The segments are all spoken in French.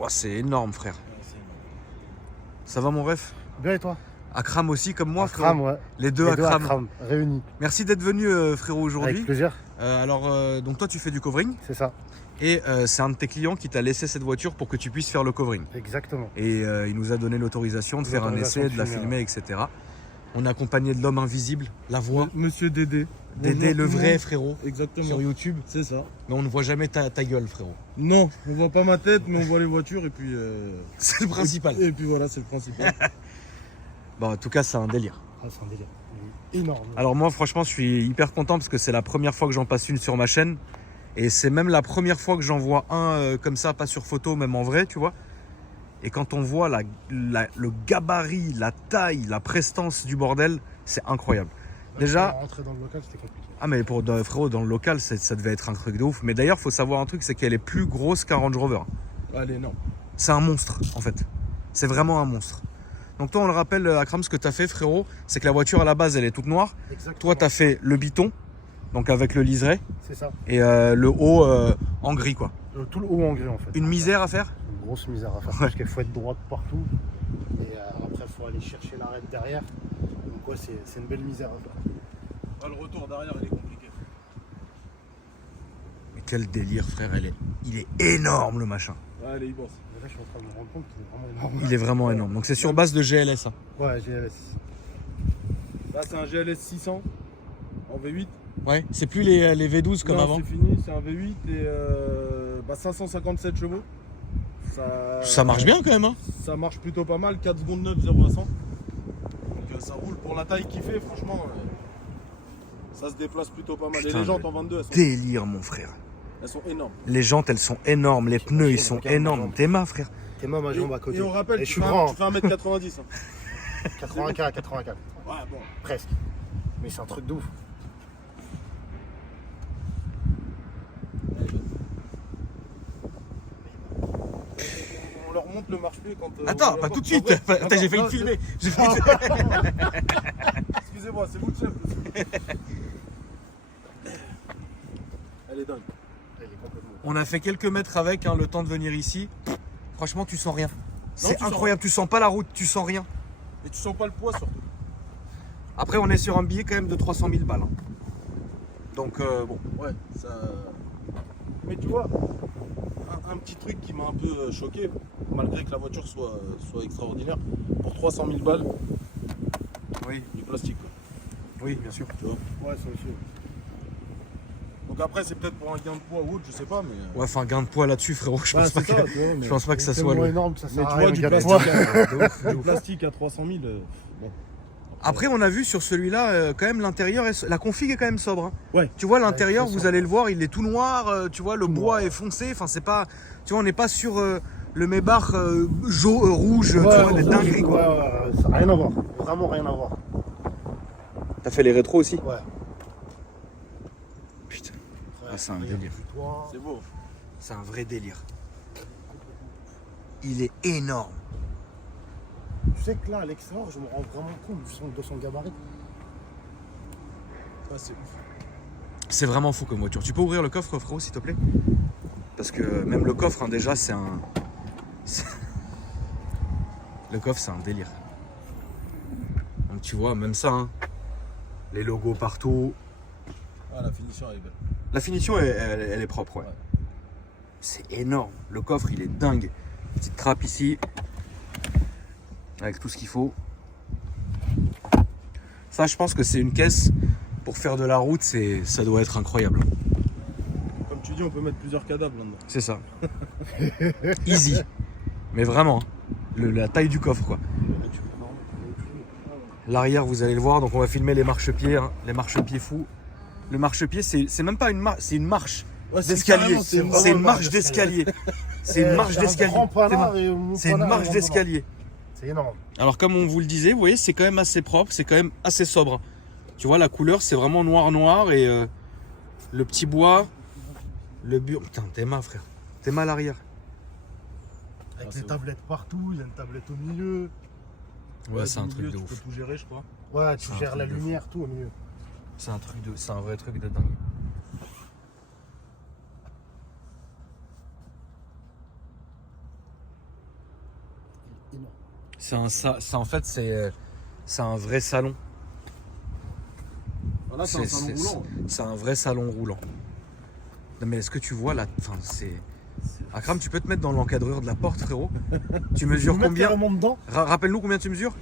Ouah, c'est énorme, frère. Ça va, mon ref? Bien et toi? Akram aussi, comme moi, frérot. Akram, ouais. Les deux Akram. Réunis. Merci d'être venu, frérot, aujourd'hui. Avec plaisir. Donc toi, tu fais du covering. C'est ça. Et c'est un de tes clients qui t'a laissé cette voiture pour que tu puisses faire le covering. Exactement. Et il nous a donné l'autorisation de faire un essai, de la filmer, etc. On est accompagné de l'homme invisible, la voix. Monsieur Dédé. Dédé, le vrai frérot. Exactement. Sur YouTube. C'est ça. Mais on ne voit jamais ta gueule, frérot. Non, on voit pas ma tête, mais on voit les voitures et puis. C'est le principal. Et puis voilà, c'est le principal. Bon, en tout cas, c'est un délire. Ah, c'est un délire. Énorme. Alors moi, franchement, je suis hyper content parce que c'est la première fois que j'en passe une sur ma chaîne. Et c'est même la première fois que j'en vois un comme ça, pas sur photo, même en vrai, tu vois. Et quand on voit le gabarit, la taille, la prestance du bordel, c'est incroyable. Déjà, rentrer dans le local, c'était compliqué. ah mais frérot, dans le local, ça devait être un truc de ouf. Mais d'ailleurs, faut savoir un truc, c'est qu'elle est plus grosse qu'un Range Rover. Elle est énorme. C'est un monstre, en fait. C'est vraiment un monstre. Donc toi, on le rappelle, Akram, ce que tu as fait, frérot, c'est que la voiture, à la base, elle est toute noire. Exactement. Toi, tu as fait le biton, donc avec le liseré, C'est ça. et le haut en gris, quoi. Tout le haut en gris, en fait. Une misère à faire? Une grosse misère à faire parce qu'il faut être droite partout. Et après, il faut aller chercher l'arête derrière. Donc, ouais, c'est une belle misère à faire. Ah, le retour derrière, il est compliqué. Mais quel délire, frère, il est énorme, le machin. Ouais, elle est immense. Mais là, je suis en train de me rendre compte qu'il est vraiment énorme. Il est vraiment énorme. Donc c'est sur base de GLS, hein. Ouais, GLS. Là, c'est un GLS 600 en V8. Ouais, c'est plus les V12 comme Non, avant. c'est fini, c'est un V8 et 557 chevaux. Ça marche bien quand même, hein. Ça marche plutôt pas mal, 4 secondes 9, 0 à 100. Donc ça roule pour la taille qu'il fait, franchement. Ça se déplace plutôt pas mal. Putain, et les jantes en 22, Délire, mon frère. elles sont énormes. Les jantes, elles sont énormes. Les pneus, ils sont énormes. T'es ma, frère. T'es ma jambe à côté. Et on rappelle, Et tu je suis fais grand. tu fais 1m90. 84, 84. Ouais, bon. Presque. Mais c'est un truc de ouf. On leur montre le marche-pied quand. Attends, pas tout de suite. Attends, j'ai failli te filmer. Excusez-moi, c'est vous le chef. Elle est dingue. Elle est complètement. On a fait quelques mètres avec, hein, le temps de venir ici. Franchement, tu sens rien. C'est tu sens incroyable. Tu sens pas la route, tu sens rien. Et tu sens pas le poids surtout. Après, on est sur un billet quand même de 300 000 balles. Hein. Donc, bon. Ouais, ça. Mais tu vois, un petit truc qui m'a un peu choqué, malgré que la voiture soit extraordinaire, pour 300 000 balles, Oui, du plastique. Quoi. oui, bien sûr. Tu vois. Ouais, c'est aussi. Donc après, c'est peut-être pour un gain de poids ou autre, je sais pas, mais. Ouais, enfin, gain de poids là-dessus, frérot. Je pense pas que, mais je pense pas que ça C'est soit tellement le. énorme que ça Mais sert tu à vois, rien du de garder plastique, poids. du plastique à 300 000, bon. Après, on a vu sur celui-là, quand même, l'intérieur, la config est quand même sobre. Hein. Ouais. Tu vois, l'intérieur, très vous sobre. allez le voir, il est tout noir. Tu vois, le Tout bois noir. est foncé. Enfin, c'est pas. Tu vois, on n'est pas sur le Maybach rouge, Ouais, tu vois, des rouge, dingueries, quoi. ouais, ça n'a rien à voir. Vraiment rien à voir. T'as fait les rétros aussi? Ouais. Putain. Ah, c'est un délire. C'est beau. C'est un vrai délire. Il est énorme. Tu sais que là, à l'extérieur, je me rends vraiment compte de son gabarit. Ça, c'est ouf. C'est vraiment fou comme voiture. Tu peux ouvrir le coffre, frérot, s'il te plaît? Parce que même le coffre, hein, déjà, c'est un. Le coffre, c'est un délire. Donc tu vois, même ça, hein, les logos partout. Ah, la finition, elle est belle. La finition, elle est propre, ouais. Ouais. C'est énorme. Le coffre, il est dingue. Petite trappe ici. Avec tout ce qu'il faut. Ça, je pense que c'est une caisse. Pour faire de la route, ça doit être incroyable. Comme tu dis, on peut mettre plusieurs cadavres là-dedans. C'est ça. Easy. Mais vraiment, hein. La taille du coffre, quoi. L'arrière, vous allez le voir. Donc, on va filmer les marchepieds. Hein. Les marchepieds fous. Le marchepied, c'est même pas une marche, c'est une marche d'escalier. C'est une marche d'escalier. C'est une marche d'escalier. C'est une marche d'escalier. C'est énorme. Alors, comme on vous le disait, vous voyez, c'est quand même assez propre. C'est quand même assez sobre. Tu vois, la couleur, c'est vraiment noir et le petit bois, le bureau. Putain, t'es mal, frère. T'es mal à l'arrière. Avec des tablettes partout, il y a une tablette au milieu. Ouais, c'est un truc de Tu ouf. peux tout gérer, je crois. Ouais, tu C'est un gères truc la de fou. lumière, tout au milieu. C'est un vrai truc de dingue. énorme. En fait, c'est un vrai salon. Voilà, c'est un salon roulant. C'est un vrai salon roulant. Non, mais est-ce que tu vois là, enfin, c'est... Akram, tu peux te mettre dans l'encadreur de la porte, frérot? Tu mesures combien? Dedans Rappelle-nous combien tu mesures?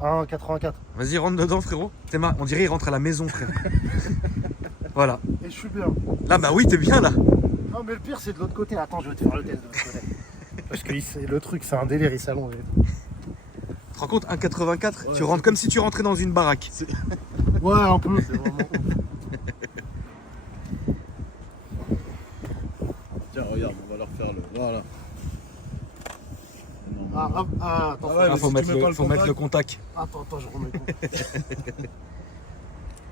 1,84. Vas-y, rentre dedans, frérot. On dirait il rentre à la maison, frère. Voilà. Et je suis bien. Là, bah oui, t'es bien là. Non, mais le pire, c'est de l'autre côté. Attends, je vais te faire le test de l'autre côté. Parce que le truc, c'est un délire, il s'allonge. Tu te rends compte, 1,84, Ouais, tu rentres comme si tu rentrais dans une baraque. Ouais, un peu. C'est vraiment... Tiens, regarde, on va leur faire le. Voilà. Non, attends. Ah ouais, Ah, mais faut si mettre, tu mets pas le faut mettre le contact. contact. Attends, je remets le compte. Ah,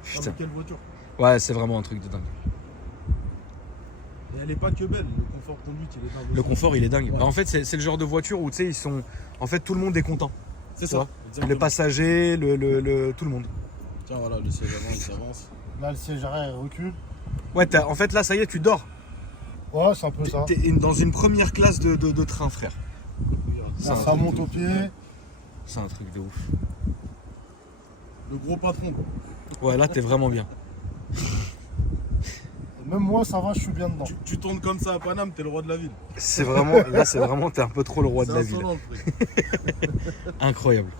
Putain. mais quelle voiture. Ouais, c'est vraiment un truc de dingue. Et elle est pas que belle, le confort de conduite, il est dingue. Le aussi. confort, il est dingue. Ouais. Bah, en fait, c'est le genre de voiture où, tu sais, ils sont... En fait, tout le monde est content. C'est tu ça. vois. Exactement. Les passagers, tout le monde. Tiens, voilà, le siège avant, il s'avance. Là, le siège arrière recule. Ouais, en fait, là, ça y est, tu dors. Ouais, c'est un peu ça. T'es dans une première classe de train, frère. Ça, un ça truc monte de au ouf. pied. C'est un truc de ouf. Le gros patron, quoi. Ouais, là, t'es vraiment bien. Même moi, ça va, je suis bien dedans. Tu tournes comme ça à Paname, t'es le roi de la ville. C'est vraiment... Là, c'est vraiment... T'es un peu trop le roi de la ville. insolent, le truc. Incroyable.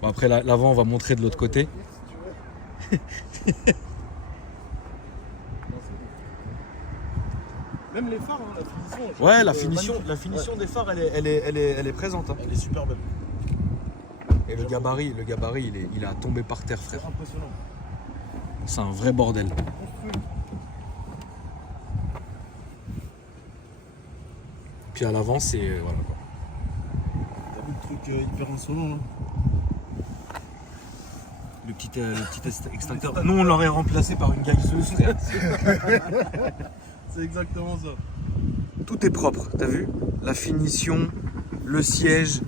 Bon, après, l'avant, on va montrer de l'autre côté. Même les phares, hein, la finition. je Ouais, trouve, la magnifique. finition des phares, elle est présente. Hein. Elle est super belle. Et le gabarit, il a tombé par terre, C'est frère. impressionnant. C'est un vrai bordel. Puis à l'avant, c'est... voilà, quoi. T'as vu le truc hyper insolent, là? Le petit extincteur. Nous, on l'aurait remplacé par une gazeuse, frère. C'est exactement ça. Tout est propre, t'as vu? La finition, le siège.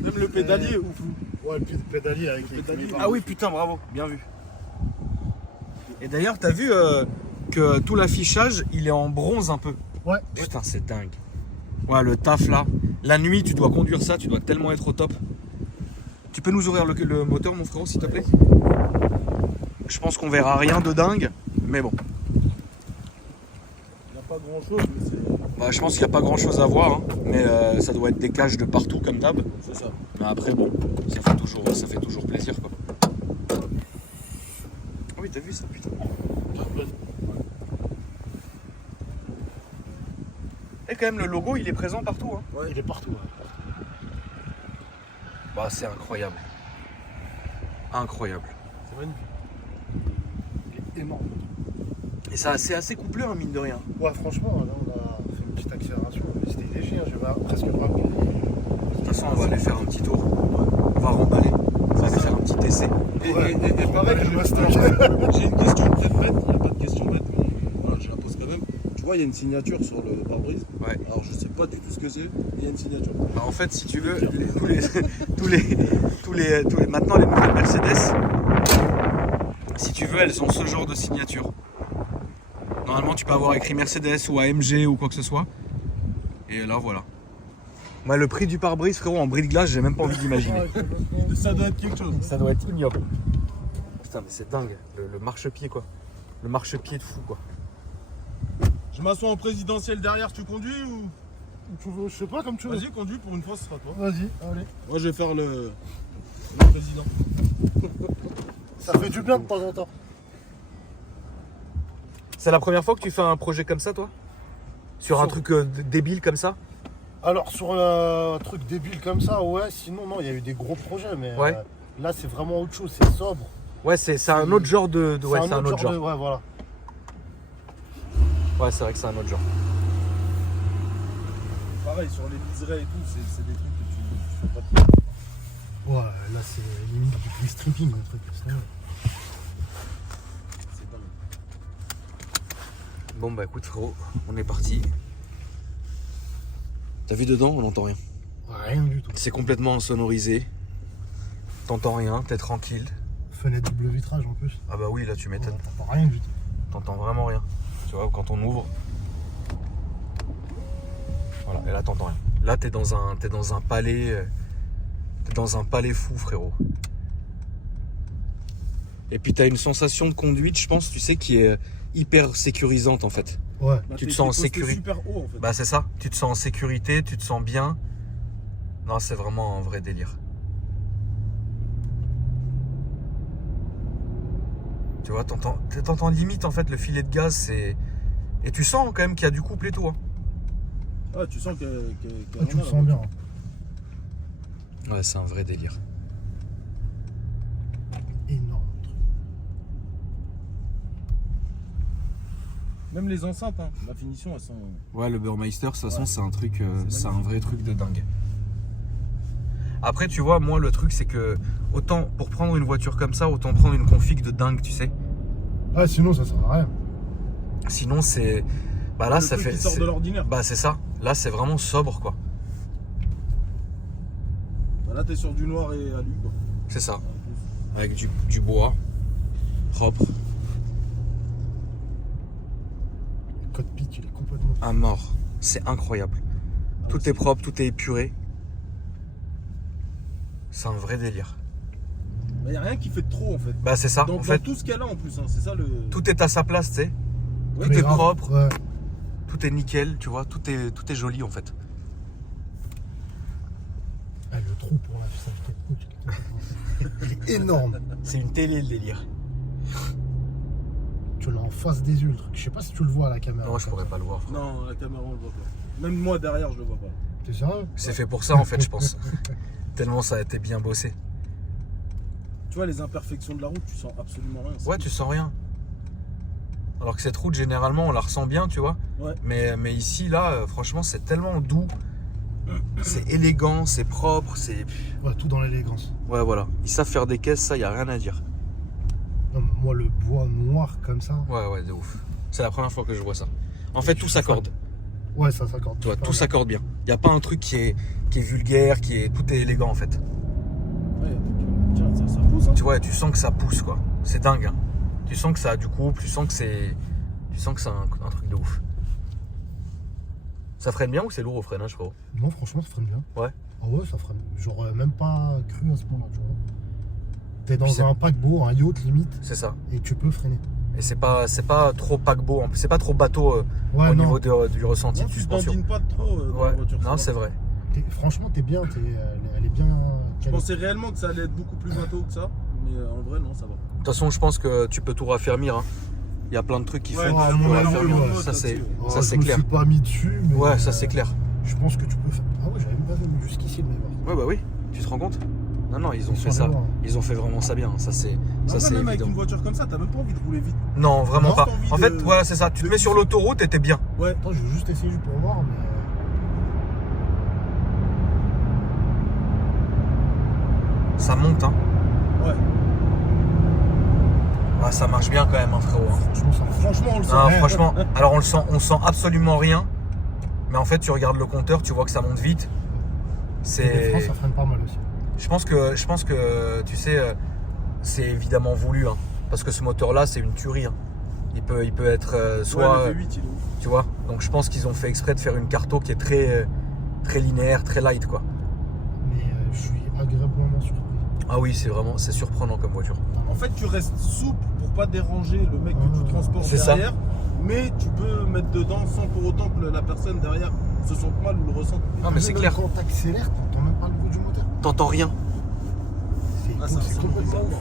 Même le pédalier, ouf. Ouais, le pédalier avec Le les pédalier. clés. Ah oui, putain, bravo, bien vu. Et d'ailleurs, t'as vu que tout l'affichage, il est en bronze un peu. Ouais. Putain, c'est dingue. Ouais, le taf là. La nuit, tu dois conduire ça, tu dois tellement être au top. Tu peux nous ouvrir le moteur, mon frérot, s'il te plaît? Je pense qu'on verra rien de dingue, mais bon. Il n'y a pas grand chose, mais c'est. Bah, je pense qu'il n'y a pas grand chose à voir, hein, mais ça doit être des caches de partout comme d'hab. C'est ça. Mais après, bon, ça fait toujours plaisir, quoi. Ah oui, t'as vu ça, putain. Et quand même, le logo, il est présent partout. Hein. Ouais, il est partout. Ouais. Bah, c'est incroyable. Incroyable. C'est magnifique. Il est énorme. Et ça, c'est assez couplé, hein, mine de rien. Ouais, franchement, là, on a fait une petite accélération. Mais c'était léger, hein, je vais presque pas. De toute façon, on va aller faire un petit tour. On va remballer. On va aller faire un petit essai. Et pareil, le master. j'ai une question peut-être bête. Il n'y a pas de question bête, mais voilà, je la pose quand même. Tu vois, il y a une signature sur le pare-brise. Ouais. Alors, je sais pas du tout ce que c'est, mais il y a une signature. Bah, en fait, si tu veux, maintenant les nouvelles Mercedes, si tu veux, elles ont ce genre de signature. Normalement, tu peux avoir écrit Mercedes ou AMG ou quoi que ce soit. Et là, voilà. Moi, le prix du pare-brise, frérot, en bris de glace, j'ai même pas envie d'imaginer. Ça doit être quelque chose. Ça doit être ignoble. Putain, mais c'est dingue. Le marchepied, quoi. Le marchepied de fou, quoi. Je m'assois en présidentiel derrière, tu conduis ou. Je sais pas, comme tu veux. Vas-y, conduis, pour une fois, ce sera toi. Vas-y, allez. Moi, je vais faire le président. Ça fait du bien de temps en temps. C'est la première fois que tu fais un projet comme ça, toi? Sur un truc débile comme ça? Alors, sur un truc débile comme ça, ouais, sinon, non, il y a eu des gros projets, mais Ouais. là, c'est vraiment autre chose, c'est sobre. Ouais, c'est un autre genre de ouais, c'est un autre genre. Ouais, voilà. Ouais, c'est vrai que c'est un autre genre. Pareil, sur les liserés et tout, c'est des trucs que tu fais pas de. Ouais, là, c'est limite du free stripping, le truc. C'est dingue. Bon bah écoute frérot, on est parti. T'as vu dedans, on n'entend rien. Ouais, rien du tout. C'est complètement insonorisé. T'entends rien, t'es tranquille. Fenêtre double vitrage en plus. Ah bah oui, là tu m'étonnes. T'entends rien du tout. T'entends vraiment rien. Tu vois, quand on ouvre. Voilà, et là t'entends rien. Là t'es dans un palais T'es dans un palais fou, frérot. Et puis t'as une sensation de conduite, je pense, tu sais, qui est hyper sécurisante en fait. Ouais. Bah, Tu te t'es sens en posté sécurité. super haut en fait. Bah c'est ça, tu te sens en sécurité, tu te sens bien. Non, c'est vraiment un vrai délire. Tu vois, t'entends limite en fait le filet de gaz, c'est... Et tu sens quand même qu'il y a du couple et tout. Hein. Ah, tu sens que Tu le sens bien. Ouais, c'est un vrai délire. Énorme truc. Même les enceintes, hein, la finition, elles sont. Ouais, le Burmeister, de toute façon, Ouais. c'est un truc, C'est c'est un magnifique. vrai truc de dingue. Après, tu vois, moi, le truc, c'est que autant pour prendre une voiture comme ça, autant prendre une config de dingue, tu sais. Ah, sinon, ça sert à rien. Sinon, c'est. Bah là, Le ça truc fait. qui sort c'est- de l'ordinaire. Bah, c'est ça. Là, c'est vraiment sobre, quoi. Bah, là, t'es sur du noir et alu, quoi. C'est ça. Avec du bois. Propre. Le code pitch, il est complètement. À mort. C'est incroyable. Ah, Tout c'est- est propre, tout est épuré. C'est un vrai délire. Bah, y a rien qui fait de trop en fait. Bah, c'est ça. Dans, En dans fait, tout ce qu'elle a en plus, hein, c'est ça le. tout est à sa place, tu sais. Ouais, tout est grave. propre. Ouais. Tout est nickel, tu vois. Tout est joli, en fait. Ah, le trou pour la ficelle coach, il est énorme. C'est une télé, le délire. Tu l'as en face des yeux, le truc. Je sais pas si tu le vois à la caméra. Non, je pourrais pas le voir. frère. Non, la caméra on le voit pas. Même moi derrière je le vois pas. T'es sérieux? C'est fait pour ça, en fait, je pense. Tellement ça a été bien bossé. Tu vois les imperfections de la route, tu sens absolument rien. Ouais, tu sens rien. Alors que cette route, généralement, on la ressent bien, tu vois. Ouais. Mais ici, là, franchement, c'est tellement doux. C'est élégant, c'est propre, c'est... Ouais, tout dans l'élégance. Ouais, voilà. Ils savent faire des caisses, ça, y a rien à dire. Non, mais moi, le bois noir comme ça. Ouais, de ouf. C'est la première fois que je vois ça. En fait, tout s'accorde. Ouais, ça s'accorde. Tu vois, super tout bien. s'accorde bien. Y a pas un truc qui est vulgaire, tout est élégant, en fait. Ouais, tiens, ça pousse hein. Tu vois, tu sens que ça pousse, quoi. C'est dingue, hein. Tu sens que ça a du couple, tu sens que c'est un truc de ouf. Ça freine bien ou c'est lourd au freinage, frérot? Non, franchement, ça freine bien. Ouais. Ah ouais, ça freine. J'aurais même pas cru à ce moment-là, tu vois. T'es Puis c'est- dans un paquebot, un yacht limite, C'est ça. et tu peux freiner. Et c'est pas trop paquebot, c'est pas trop bateau Ouais, au non. niveau du ressenti Non, de tu suspension. dandines pas trop dans Ouais, la voiture. non, ça c'est va. vrai. Franchement, t'es bien. Elle est bien. Je pensais réellement que ça allait être beaucoup plus bateau que ça, mais en vrai non, ça va. De toute façon, je pense que tu peux tout raffermir. Hein. Il y a plein de trucs qui Ouais, font ouais, que tu peux ouais, raffermir. ouais, Ça, c'est Oh, ça, c'est je clair. me suis pas mis dessus, mais. Ouais, ça, c'est clair. Je pense que tu peux faire. Ah ouais, j'avais même pas vu jusqu'ici le même. Ouais, bah oui. Tu te rends compte? Non, ils ont Ils fait sont ça. allés voir. Ils ont fait vraiment ça bien. Ça, c'est Même avec évident. une voiture comme ça, t'as même pas envie de rouler vite. Non, vraiment Non, pas. t'as envie En fait, de- voilà, c'est ça. Tu te mets sur l'autoroute et t'es bien. Ouais. Attends, je vais juste essayer pour voir, mais. Ça monte, hein. Ouais. Ah, ça marche bien quand même, hein, frérot. Hein. Franchement, ça Franchement, on le sent. Non, Ouais. franchement, alors on sent absolument rien. Mais en fait, tu regardes le compteur, tu vois que ça monte vite. Les C'est. freins, ça freine pas mal aussi. Je pense que, tu sais, c'est évidemment voulu, hein, parce que ce moteur-là, c'est une tuerie. Hein. Il peut être soit, Ouais, le V8 il est ouf. tu vois. Donc je pense qu'ils ont fait exprès de faire une carto qui est très linéaire, très light, quoi. Mais je suis agréablement surpris. Ah oui, c'est surprenant comme voiture. En fait, tu restes souple pour pas déranger le mec que tu transportes C'est ça. derrière, mais tu peux mettre dedans sans pour autant que la personne derrière se sente mal ou le ressente. Non, mais c'est Même clair. Quand t'accélères, t'entends même pas le bruit du moteur. T'entends rien. Ah, ça, C'est c'est complètement bizarre. ouf.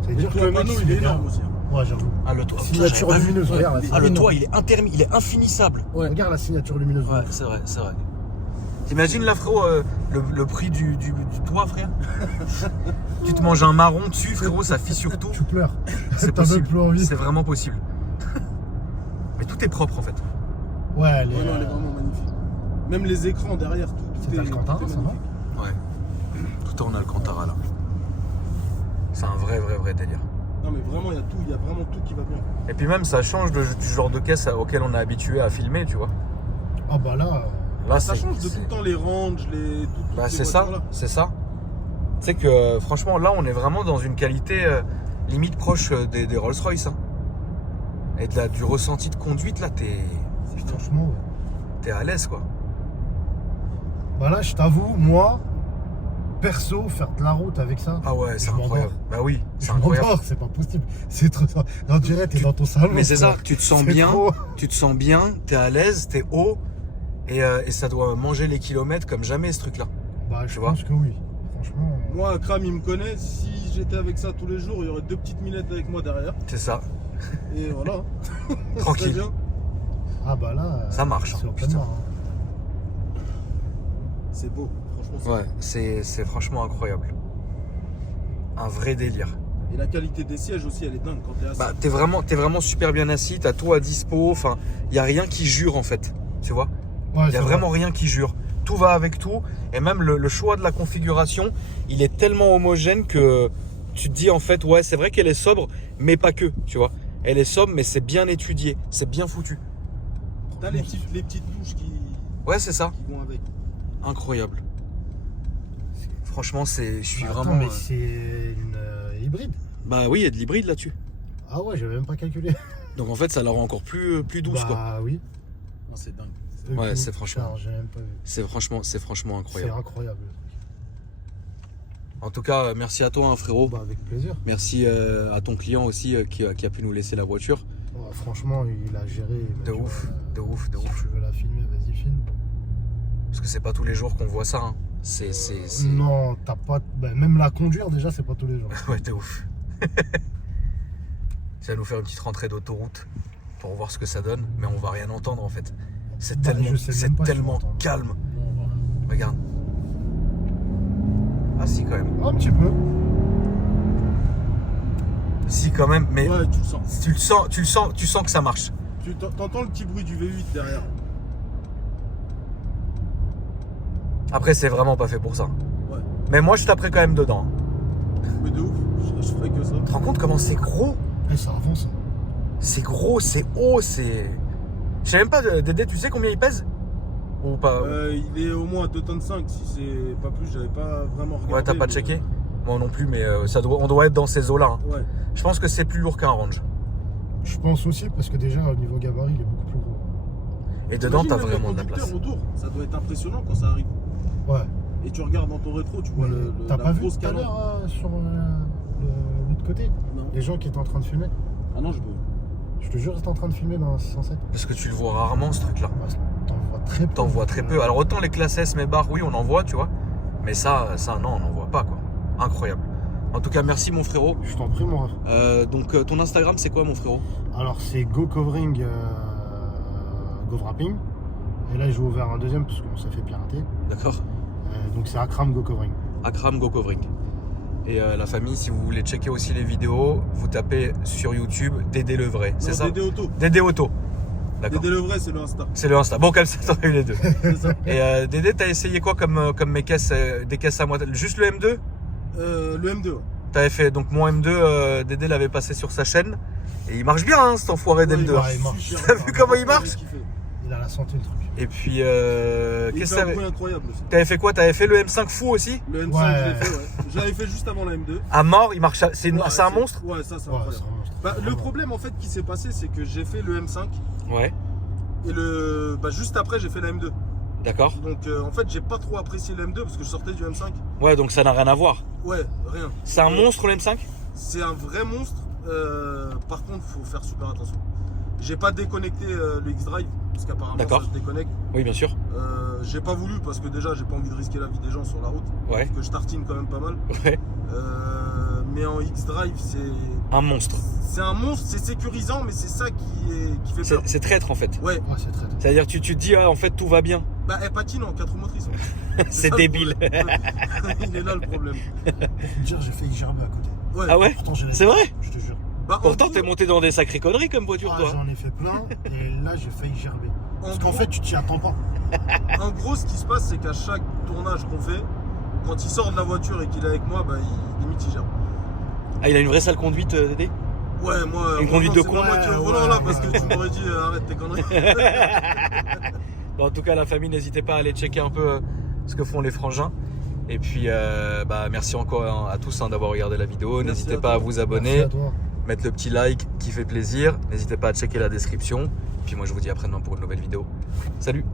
Ça veut Et dire que le le mec, panneau, il il est est bien. énorme aussi. hein. Ouais, j'avoue. Ah, le toit. Signature Putain, j'avais pas vu. lumineuse, regarde. là, c'est Ah, le énorme. toit, il est infinissable. Regarde la signature lumineuse. Ouais, c'est vrai. T'imagines là, frérot, le prix du toit, frère? Tu te manges un marron dessus, frérot, ça fissure tout. Tu pleures. C'est T'as même possible. plus envie. C'est vraiment possible. Mais tout est propre en fait. Ouais, elle est. Ouais, non, elle est vraiment magnifique. Même les écrans derrière, tout C'est est Alcantara, tout est ça, non magnifique. Ouais. Tout est en Alcantara là. C'est un vrai délire. Non, mais vraiment, il y a vraiment tout qui va bien. Et puis même, ça change du genre de caisse auquel on est habitué à filmer, tu vois. Ah bah là. Là, Ça c'est- change de tout c'est- le temps les ranges, toutes Bah, ces c'est ça, voitures-là. c'est ça. Tu sais que franchement, là, on est vraiment dans une qualité limite proche des Rolls-Royce. Hein. Et du ressenti de conduite, là, t'es Franchement, ouais. à l'aise, quoi. Bah là, je t'avoue, moi, perso, faire de la route avec ça. Ah ouais, c'est je incroyable. m'endors. Bah oui, c'est Je incroyable. m'endors, c'est pas possible. C'est trop ça. On dirait t'es dans ton salon. Mais c'est ça, frère. tu te sens C'est bien, trop. t'es à l'aise, t'es haut, et ça doit manger les kilomètres comme jamais ce truc-là. Bah, Tu je vois. pense que oui. Franchement. Moi, Akram, il me connaît. Si j'étais avec ça tous les jours, il y aurait 2 petites minettes avec moi derrière. C'est ça, Et voilà. tranquille. Très bien. Ah bah là. Ça marche, C'est hein, open putain. bar, hein. C'est beau. Franchement, c'est Ouais, c'est franchement incroyable. Un vrai délire. beau. Et la qualité des sièges aussi, elle est dingue quand t'es assis. Bah, t'es vraiment super bien assis, t'as tout à dispo, enfin, il y a rien qui jure en fait, tu vois. Ouais, Il y a c'est vraiment rien qui jure. Tout va avec tout, et même le choix de la configuration, il est tellement homogène que tu te dis en fait, ouais, c'est vrai qu'elle est sobre, mais pas que, tu vois. Elle est sobre, mais c'est bien étudié, c'est bien foutu. T'as les petites touches Ouais, c'est ça. qui vont avec. Incroyable. Franchement, je suis Attends, vraiment. mais c'est une hybride. Bah oui, il y a de l'hybride là-dessus. Ah ouais, j'avais même pas calculé. Donc en fait, ça la rend encore plus douce, quoi. Bah oui. Non, c'est dingue. Ouais, c'est franchement- Alors, j'ai même pas vu. C'est franchement C'est incroyable. incroyable. En tout cas, merci à toi, hein, frérot. Bah avec plaisir. Merci à ton client aussi qui a pu nous laisser la voiture. Ouais, franchement, il a géré. il m'a De dit, ouf, ouais, de ouf, de Si ouf. tu veux la filmer, vas-y filme. Parce que c'est pas tous les jours qu'on voit ça. Hein. C'est. Non, t'as pas. Bah, même la conduire déjà, c'est pas tous les jours. Ouais, de ouf. Ça va nous faire une petite rentrée d'autoroute pour voir ce que ça donne, mais on va rien entendre en fait. C'est Bah, tellement, je sais même pas si on tellement entend. calme. Bon, voilà. Regarde. Ah si quand même. Un petit peu. Si quand même, mais Ouais, tu le sens. tu sens que ça marche. Tu t'entends le petit bruit du V8 derrière. Après, c'est vraiment pas fait pour ça. Ouais. Mais moi, je taperai quand même dedans. Mais de ouf, je ferais que ça. Tu te rends compte comment c'est gros? Et ça avance. C'est gros, c'est haut, c'est. Je sais même pas, Dédé, tu sais combien il pèse? Ou pas? Il est au moins à 2 tonnes 5, si c'est pas plus, j'avais pas vraiment regardé. Ouais, t'as pas mais- checké? Moi non plus, mais on doit être dans ces eaux-là. Hein. Ouais. Je pense que c'est plus lourd qu'un Range. Je pense aussi parce que déjà au niveau gabarit, il est beaucoup plus gros. Et dedans, Imagine t'as même le vraiment de la conducteur place. autour, ça doit être impressionnant quand ça arrive. Ouais. Et tu regardes dans ton rétro, tu vois T'as la pas vu grosse tout à calandre. l'heure sur l'autre côté Non. les gens qui étaient en train de filmer? Ah non, je peux. Je te jure, ils étaient en train de filmer dans 607. Parce que tu le vois rarement, ce truc-là. Bah, t'en vois très peu. T'en vois très peu. Alors autant les classes S, mes bars, oui, on en voit, tu vois. Mais ça non, on n'en voit pas, quoi. Incroyable. En tout cas, merci, mon frérot. Je t'en prie, mon ref. Donc, ton Instagram, c'est quoi, mon frérot? Alors, c'est Go Covering, Go Wrapping. Et là, j'ai ouvert un deuxième parce qu'on s'est fait pirater. D'accord. Donc, c'est Akram Go Covering. Akram Go Covering. Et la famille, si vous voulez checker aussi les vidéos, vous tapez sur YouTube Dédé le vrai. C'est Non, ça? Dédé Auto. Dédé Auto. D'accord. Dédé le vrai, c'est le Insta. C'est le Insta. Bon, comme ça, t'en as eu les deux. C'est ça. Et Dédé, t'as essayé quoi comme mes caisses, des caisses à moi? Juste le M2? Le M2. Ouais. T'avais fait, donc mon M2, Dédé l'avait passé sur sa chaîne. Et il marche bien, hein, cet enfoiré Ouais, d'M2. ouais, il marche. super T'as bien. vu comment il J'ai marche? kiffé. Il a la santé, le truc. Et puis, Il qu'est-ce que fait un t'avais? bruit incroyable aussi. T'avais fait quoi? T'avais fait le M5 fou aussi? Le M5, Ouais. je l'ai fait, ouais. Je l'avais fait juste avant la M2. À mort, il marche. C'est Ouais, un monstre? Ouais, ça, c'est Ouais, incroyable. c'est un monstre. Bah, le problème, en fait, qui s'est passé, c'est que j'ai fait le M5 Ouais. et juste après, j'ai fait la M2. D'accord. Donc, en fait, j'ai pas trop apprécié le M2 parce que je sortais du M5. Ouais, donc ça n'a rien à voir. Ouais, rien. C'est un monstre le M5? C'est un vrai monstre. Par contre, faut faire super attention. J'ai pas déconnecté le X-Drive parce qu'apparemment D'accord. ça se déconnecte. Oui, bien sûr. J'ai pas voulu parce que déjà j'ai pas envie de risquer la vie des gens sur la route. Ouais. Que je tartine quand même pas mal. Ouais. Mais en X-Drive Un monstre. c'est un monstre, c'est sécurisant mais c'est ça qui fait peur. C'est traître en fait. Ouais, Ouais, c'est très. C'est-à-dire tu te dis ah, en fait tout va bien. bah elle patine en 4 roues motrices. hein. C'est ça, le débile. problème. Il est là le problème. Faut te dire, j'ai failli gerber à côté. Ouais. Ah ouais? Pourtant, j'ai la C'est vrai? Je te jure. Bah, en Pourtant gros- t'es monté dans des sacrées conneries comme voiture Ah, toi. j'en ai fait plein et là, j'ai failli gerber. Parce qu'en gros- fait, tu t'y attends pas. En gros, ce qui se passe, c'est qu'à chaque tournage qu'on fait, quand il sort de la voiture et qu'il est avec moi, bah, limite il gère. Ah il a une vraie sale conduite Dédé? Ouais, moi, Une conduite de c'est con. pas moi qui ai au Ouais, volant là ouais, parce que ouais. tu m'aurais dit arrête tes conneries. Bon, en tout cas la famille, n'hésitez pas à aller checker un peu ce que font les frangins. Et puis merci encore à tous d'avoir regardé la vidéo. Merci N'hésitez à pas toi. à vous Merci abonner, à toi. mettre le petit like qui fait plaisir. N'hésitez pas à checker la description. Puis moi je vous dis à après-demain pour une nouvelle vidéo. Salut!